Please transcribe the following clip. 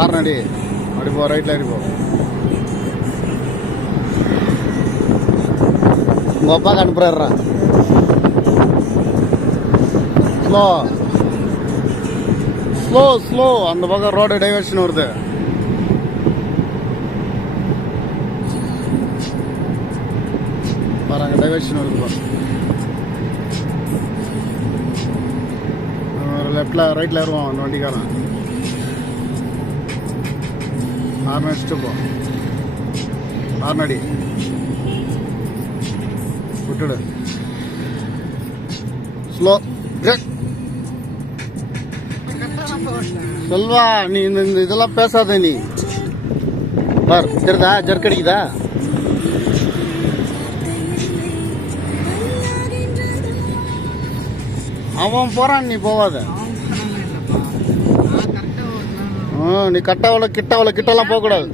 ஆறுநடி அப்படி போ, ரைட்ல ஏறி போ. உங்க அப்பாக்கு அனுப்புறாருடா. Slow slow slow. அந்த பக்கம் ரோடு டைவர்ஷன் வருது. பாருங்க, டைவர்ஷன் வருது. லெஃப்ட்ல ரைட்ல ஏறுவான் அந்த வண்டிக்காரன். ஆறு அடிச்சுட்டு போ. ஆறுநடி விட்டுடு. ஸ்லோ. செல்வா, நீ இந்த இதெல்லாம் பேசாத. நீ பார், தெரியுதா ஜர்க் அடிக்குதா? அவன் போறான், நீ போவாத. நீ கட்டாவல கிட்டலாம் போக கூடாது.